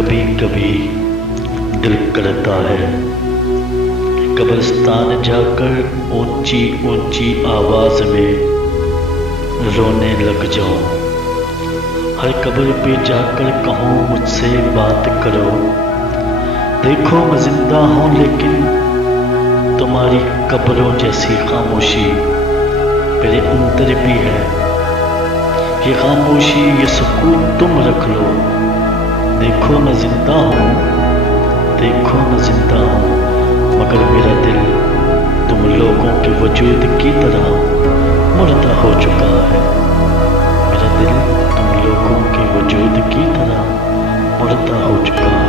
कभी कभी दिल करता है कब्रिस्तान जाकर ऊंची ऊंची आवाज में रोने लग जाऊं। हर कब्र पे जाकर कहूँ मुझसे बात करो। देखो मैं जिंदा हूँ लेकिन तुम्हारी कब्रों जैसी खामोशी मेरे अंदर भी है। ये खामोशी ये सुकून तुम रख लो। देखो मैं जिंदा हूँ, देखो मैं जिंदा हूँ, मगर मेरा दिल तुम लोगों के वजूद की तरह मुर्दा हो चुका है। मेरा दिल तुम लोगों के वजूद की तरह मुर्दा हो चुका है।